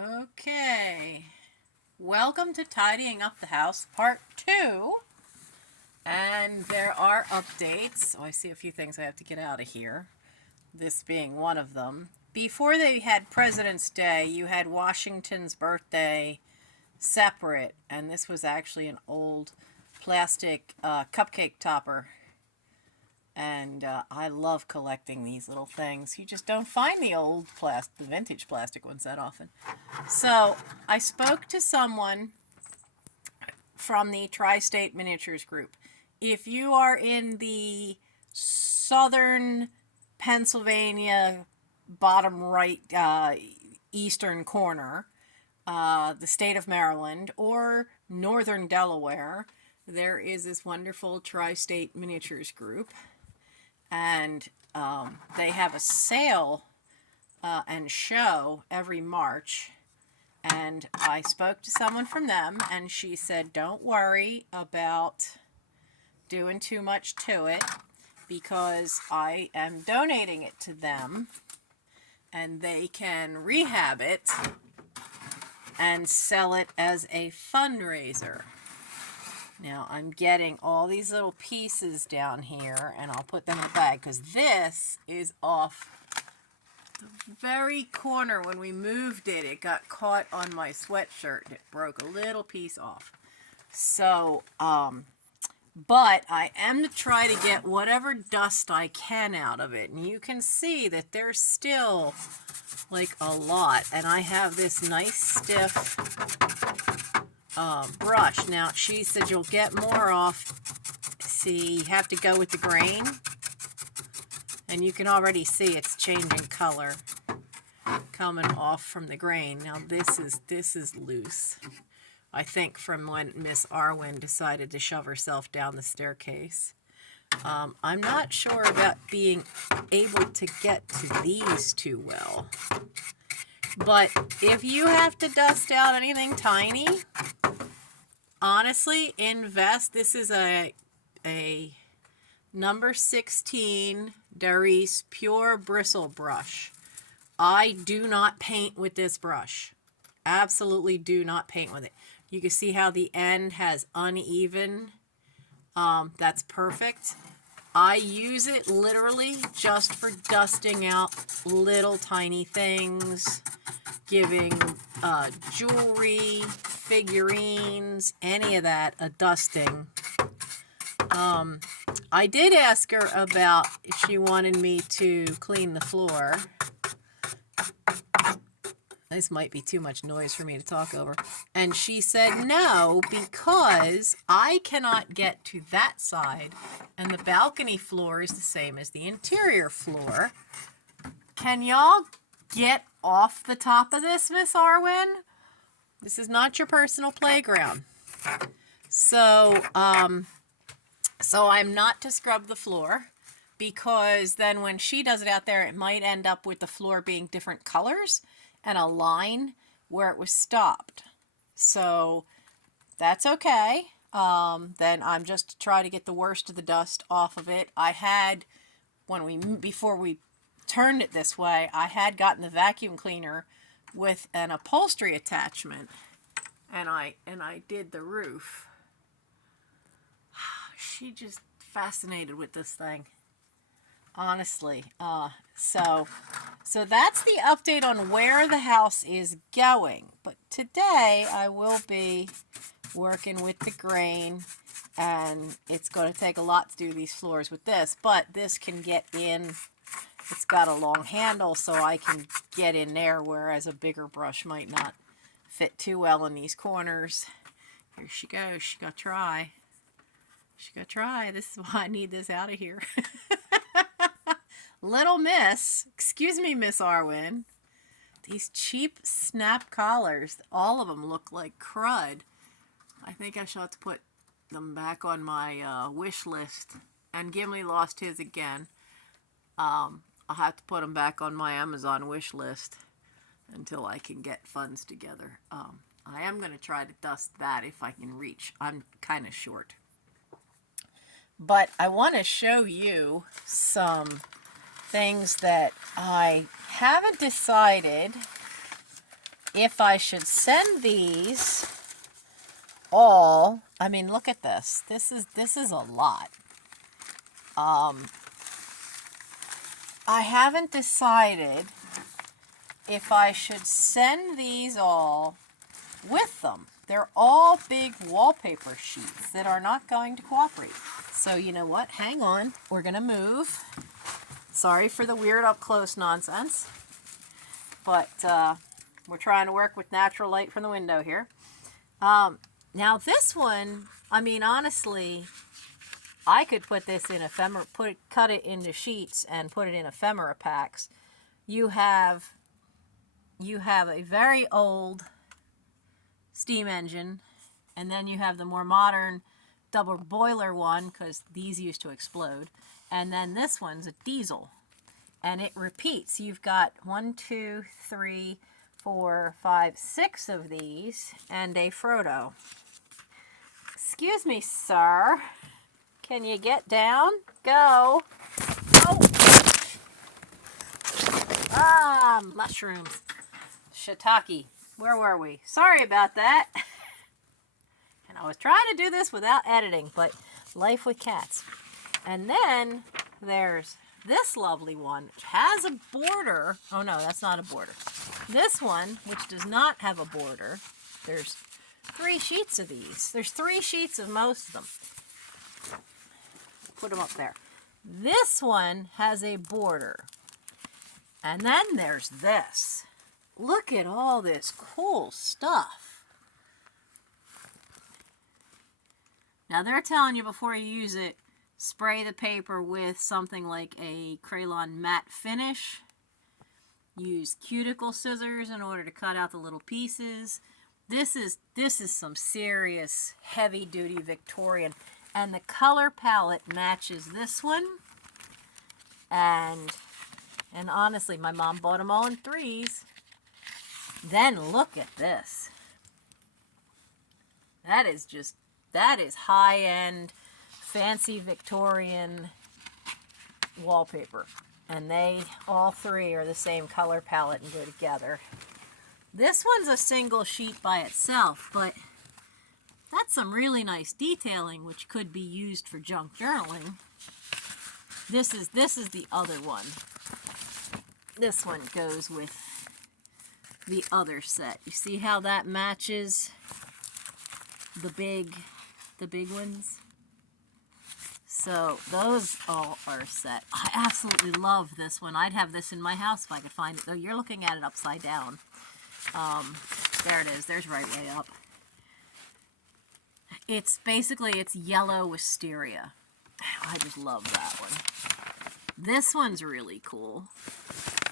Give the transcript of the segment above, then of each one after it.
Okay, welcome to Tidying Up the House Part 2, and there are updates. Oh, I see a few things I have to get out of here, this being one of them. Before they had President's Day, you had Washington's birthday separate, and this was actually an old plastic cupcake topper. And I love collecting these little things. You just don't find the vintage plastic ones that often. So I spoke to someone from the Tri-State Miniatures group. If you are in the southern Pennsylvania, bottom right, eastern corner, the state of Maryland, or northern Delaware, there is this wonderful Tri-State Miniatures group. And they have a sale and show every March. And I spoke to someone from them, and she said, don't worry about doing too much to it, because I am donating it to them, and they can rehab it and sell it as a fundraiser. Now I'm getting all these little pieces down here, and I'll put them in the bag, because this is off the very corner. When we moved it, it got caught on my sweatshirt. It broke a little piece off. So, but I am to try to get whatever dust I can out of it. And you can see that there's still like a lot. And I have this nice stiff brush. Now, she said you'll get more off. See, you have to go with the grain. And you can already see it's changing color coming off from the grain. Now, this is loose. I think from when Miss Arwen decided to shove herself down the staircase. I'm not sure about being able to get to these too well. But if you have to dust out anything tiny, honestly, invest. This is a number 16 Darice Pure Bristle Brush. I do not paint with this brush. Absolutely do not paint with it. You can see how the end has uneven. That's perfect. I use it literally just for dusting out little tiny things, giving jewelry, figurines, any of that a dusting. I did ask her about if she wanted me to clean the floor. This might be too much noise for me to talk over. And she said no, because I cannot get to that side, and the balcony floor is the same as the interior floor. Can y'all get off the top of this, Miss Arwen? This is not your personal playground. So I'm not to scrub the floor, because then when she does it out there, it might end up with the floor being different colors and a line where it was stopped. So that's okay. Then I'm just to try to get the worst of the dust off of it. I had, before we turned it this way, I had gotten the vacuum cleaner with an upholstery attachment, and I did the roof. She just fascinated with this thing, honestly. So that's the update on where the house is going. But today I will be working with the grain, and it's going to take a lot to do these floors with this, but this can get in. It's got a long handle, so I can get in there, whereas a bigger brush might not fit too well in these corners. Here she goes. She's going to try. She's going to try. This is why I need this out of here. Little Miss, excuse me, Miss Arwen. These cheap snap collars, all of them look like crud. I think I shall have to put them back on my wish list. And Gimli lost his again. I'll have to put them back on my Amazon wish list until I can get funds together. I am going to try to dust that if I can reach. I'm kind of short. But I want to show you some things that I haven't decided if I should send these all, I mean, look at this. This is a lot. I haven't decided if I should send these all with them. They're all big wallpaper sheets that are not going to cooperate. So you know what? Hang on. We're going to move. Sorry for the weird up close nonsense. But we're trying to work with natural light from the window here. Now this one, I mean, honestly, I could put this in ephemera, cut it into sheets and put it in ephemera packs. You have a very old steam engine, and then you have the more modern double boiler one, because these used to explode, and then this one's a diesel, and it repeats. You've got 1, 2, 3, 4, 5, 6 of these, and a Frodo. Excuse me, sir. Can you get down? Go. Oh. Ah, mushrooms. Shiitake. Where were we? Sorry about that. And I was trying to do this without editing, but life with cats. And then there's this lovely one, which has a border. Oh no, that's not a border. This one, which does not have a border. There's 3 sheets of these. There's 3 sheets of most of them. Put them up there. This one has a border. And then there's this. Look at all this cool stuff. Now they're telling you before you use it, spray the paper with something like a Crayon matte finish. Use cuticle scissors in order to cut out the little pieces. This is some serious heavy duty Victorian. And the color palette matches this one. And honestly, my mom bought them all in 3s. Then look at this. That is high-end, fancy Victorian wallpaper. And they, all 3 are the same color palette and go together. This one's a single sheet by itself, but that's some really nice detailing, which could be used for junk journaling. This is the other one. This one goes with the other set. You see how that matches the big ones? So those all are set. I absolutely love this one. I'd have this in my house if I could find it. Though you're looking at it upside down. There it is. There's right way up. It's yellow wisteria. I just love that one. This one's really cool.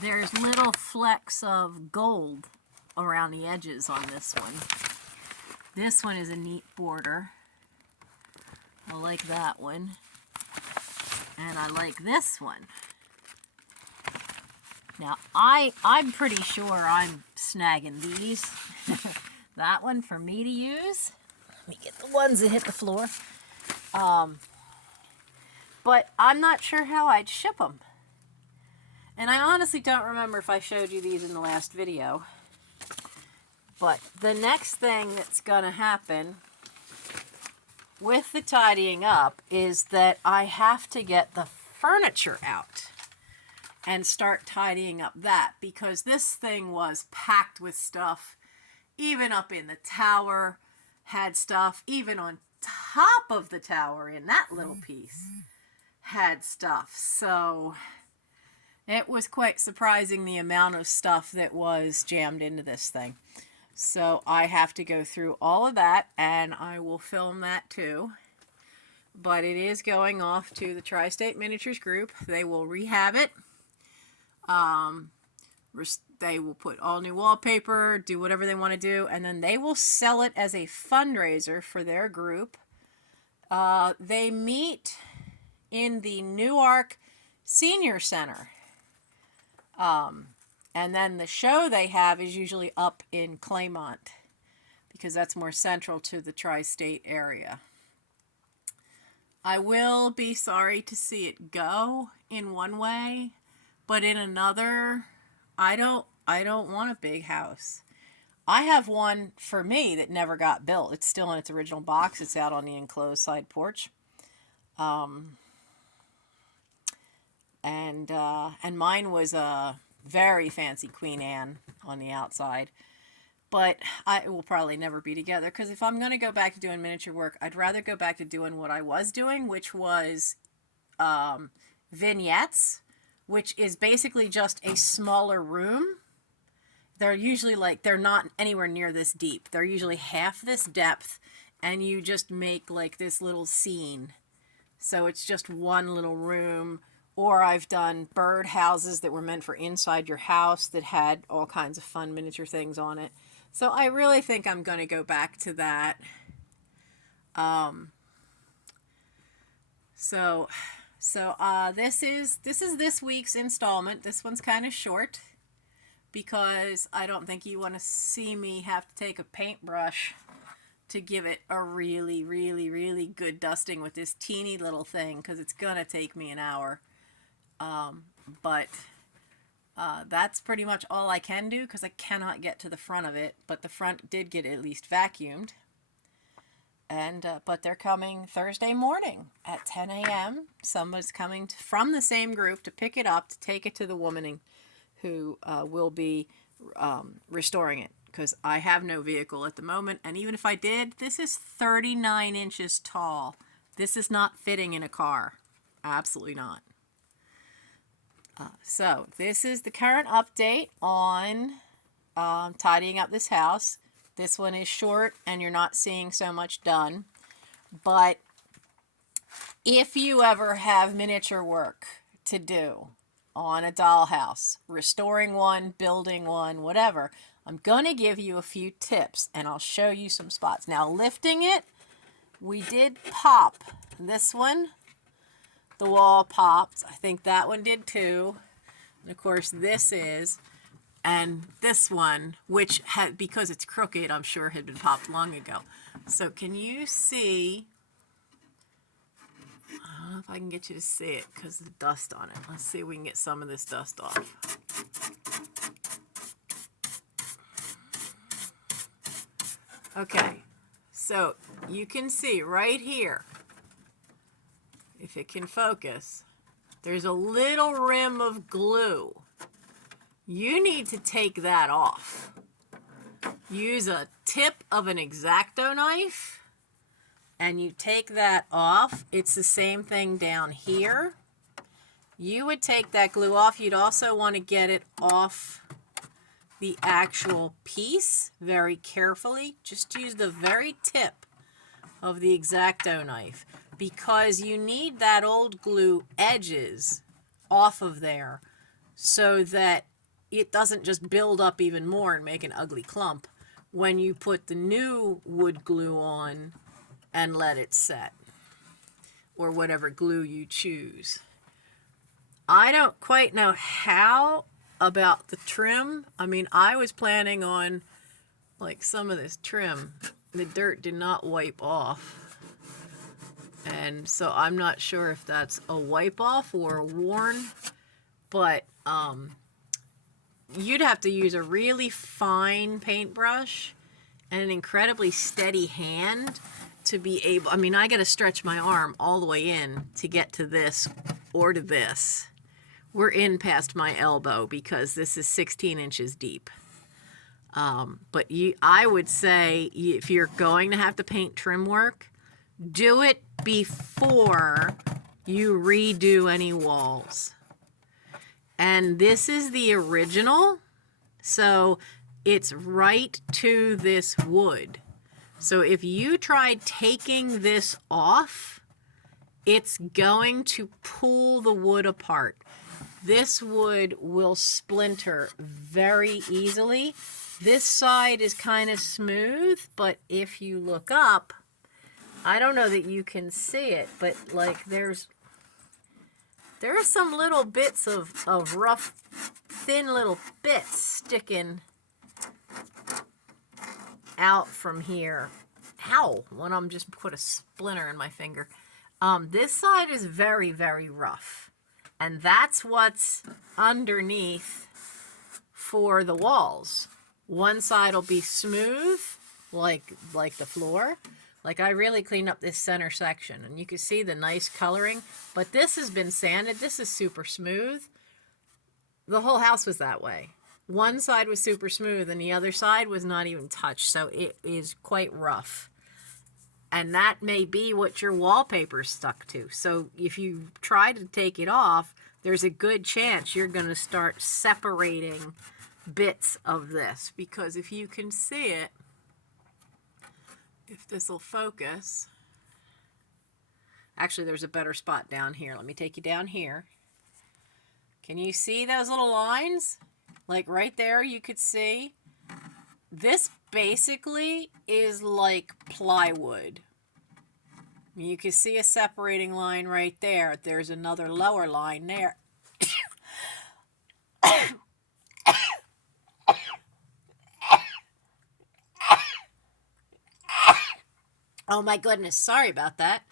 There's little flecks of gold around the edges on this one. This one is a neat border. I like that one. And I like this one. Now, I'm pretty sure I'm snagging these. That one for me to use. Let me get the ones that hit the floor. But I'm not sure how I'd ship them. And I honestly don't remember if I showed you these in the last video. But the next thing that's going to happen with the tidying up is that I have to get the furniture out and start tidying up that, because this thing was packed with stuff. Even up in the tower had stuff. Even on top of the tower in that little piece had stuff. So it was quite surprising the amount of stuff that was jammed into this thing. So I have to go through all of that, and I will film that too. But it is going off to the Tri-State Miniatures group. They will rehab it. They will put all new wallpaper, do whatever they want to do, and then they will sell it as a fundraiser for their group. They meet in the Newark Senior Center. And then the show they have is usually up in Claymont, because that's more central to the tri-state area. I will be sorry to see it go in one way, but in another, I don't want a big house. I have one for me that never got built. It's still in its original box. It's out on the enclosed side porch. And mine was a very fancy Queen Anne on the outside. But it will probably never be together, because if I'm going to go back to doing miniature work, I'd rather go back to doing what I was doing, which was vignettes, which is basically just a smaller room. They're usually like, they're not anywhere near this deep. They're usually half this depth, and you just make like this little scene. So it's just one little room. Or I've done bird houses that were meant for inside your house that had all kinds of fun miniature things on it. So I really think I'm going to go back to that. This is this week's installment. This one's kind of short because I don't think you want to see me have to take a paintbrush to give it a really, really, really good dusting with this teeny little thing, because it's going to take me an hour. But that's pretty much all I can do, because I cannot get to the front of it. But the front did get at least vacuumed. And but they're coming Thursday morning at 10 a.m. Someone's coming from the same group to pick it up, to take it to the woman who will be restoring it, because I have no vehicle at the moment. And even if I did, this is 39 inches tall. This is not fitting in a car. Absolutely not. So this is the current update on tidying up this house. This one is short and you're not seeing so much done. But if you ever have miniature work to do on a dollhouse, restoring one, building one, whatever, I'm going to give you a few tips and I'll show you some spots. Now, lifting it, we did pop this one. The wall popped. I think that one did too. And of course this is, and this one, which had, because it's crooked, I'm sure had been popped long ago. So can you see? I don't know if I can get you to see it because of the dust on it. Let's see if we can get some of this dust off. Okay, so you can see right here, if it can focus, there's a little rim of glue. You need to take that off. Use a tip of an X-Acto knife and you take that off. It's the same thing down here. You would take that glue off. You'd also want to get it off the actual piece very carefully. Just use the very tip of the X-Acto knife, because you need that old glue edges off of there so that it doesn't just build up even more and make an ugly clump when you put the new wood glue on and let it set, or whatever glue you choose. I don't quite know how about the trim. I mean, I was planning on like some of this trim. The dirt did not wipe off. And so I'm not sure if that's a wipe off or worn, but you'd have to use a really fine paintbrush and an incredibly steady hand to be able, I mean, I got to stretch my arm all the way in to get to this or to this. We're in past my elbow because this is 16 inches deep. But I would say if you're going to have to paint trim work, do it before you redo any walls. And this is the original, so it's right to this wood. So if you try taking this off, it's going to pull the wood apart. This wood will splinter very easily. This side is kind of smooth, but if you look up, I don't know that you can see it, but like there are some little bits of rough, thin little bits sticking out from here. Ow, one of them just put a splinter in my finger. This side is very, very rough. And that's what's underneath for the walls. One side will be smooth, like the floor. Like I really cleaned up this center section, and you can see the nice coloring. But this has been sanded. This is super smooth. The whole house was that way. One side was super smooth, and the other side was not even touched. So it is quite rough. And that may be what your wallpaper stuck to. So if you try to take it off, there's a good chance you're going to start separating bits of this. Because if you can see it, if this will focus, actually there's a better spot down here. Let me take you down here. Can you see those little lines? Like right there, you could see. This basically is like plywood. You can see a separating line right there. There's another lower line there. Oh my goodness, sorry about that.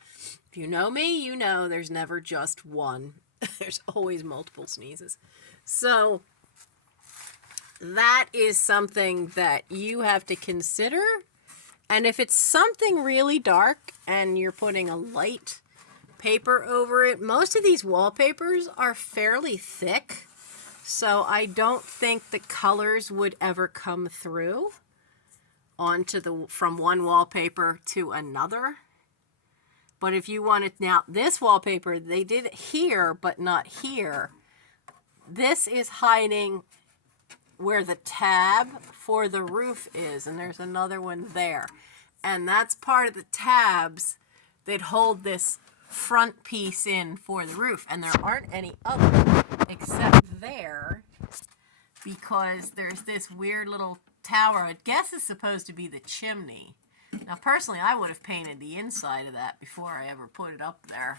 If you know me, you know there's never just one. There's always multiple sneezes. So that is something that you have to consider. And if it's something really dark and you're putting a light paper over it, most of these wallpapers are fairly thick. So I don't think the colors would ever come through onto from one wallpaper to another. But if you wanted, now this wallpaper, they did it here, but not here. This is hiding where the tab for the roof is, and there's another one there. And that's part of the tabs that hold this front piece in for the roof. And there aren't any other except there, because there's this weird little tower. I guess it's supposed to be the chimney. Now, personally, I would have painted the inside of that before I ever put it up there.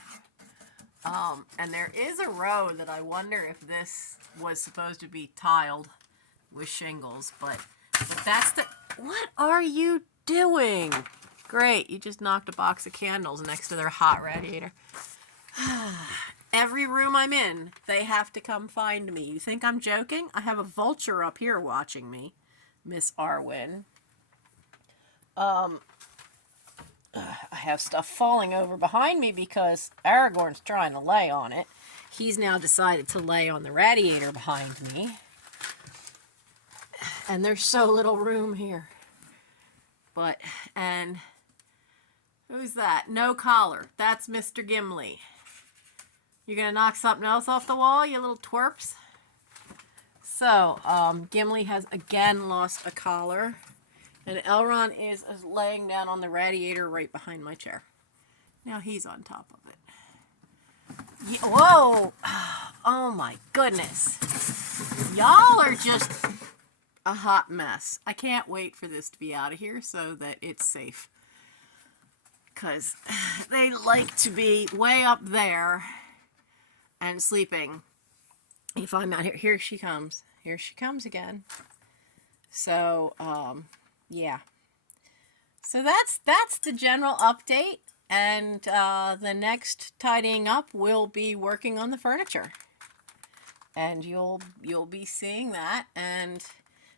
And there is a row that I wonder if this was supposed to be tiled with shingles, but that's the... What are you doing? Great, you just knocked a box of candles next to their hot radiator. Every room I'm in, they have to come find me. You think I'm joking? I have a vulture up here watching me, Miss Arwen. I have stuff falling over behind me because Aragorn's trying to lay on it. He's now decided to lay on the radiator behind me. And there's so little room here. But, and who's that? No collar. That's Mr. Gimli. You're going to knock something else off the wall, you little twerps? So, Gimli has again lost a collar. And Elrond is laying down on the radiator right behind my chair. Now he's on top of it. Yeah, whoa! Oh my goodness. Y'all are just a hot mess. I can't wait for this to be out of here so that it's safe. Because they like to be way up there and sleeping. If I'm out here, here she comes. Here she comes again. So, yeah. So that's the general update. And the next tidying up will be working on the furniture. And you'll be seeing that and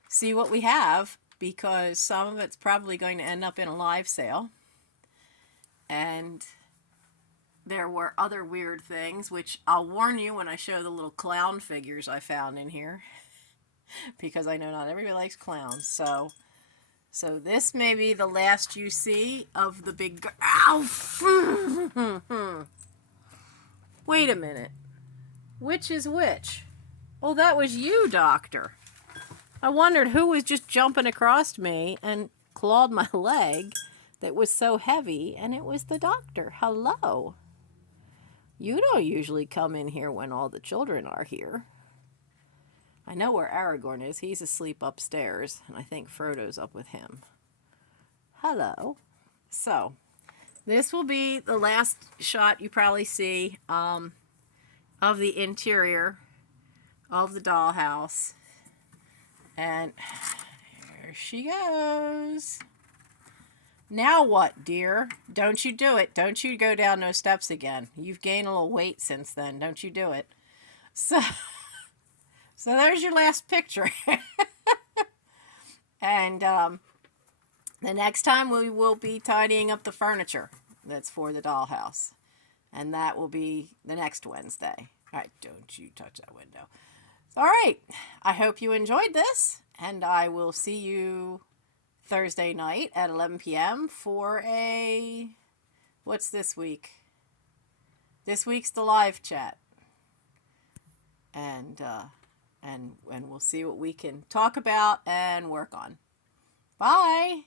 see what we have, because some of it's probably going to end up in a live sale. And there were other weird things, which I'll warn you when I show the little clown figures I found in here, because I know not everybody likes clowns. So this may be the last you see of the big... Ow! Wait a minute. Which is which? Oh, that was you, Doctor. I wondered who was just jumping across me and clawed my leg that was so heavy, and it was the doctor. Hello. You don't usually come in here when all the children are here. I know where Aragorn is. He's asleep upstairs, and I think Frodo's up with him. Hello. So, this will be the last shot you probably see of the interior of the dollhouse. And here she goes. Now what, dear? Don't you do it. Don't you go down those steps again. You've gained a little weight since then. Don't you do it. So there's your last picture. And the next time we will be tidying up the furniture that's for the dollhouse. And that will be the next Wednesday. All right, don't you touch that window. All right, I hope you enjoyed this. And I will see you Thursday night at 11 p.m. for a... What's this week? This week's the live chat. And we'll see what we can talk about and work on. Bye!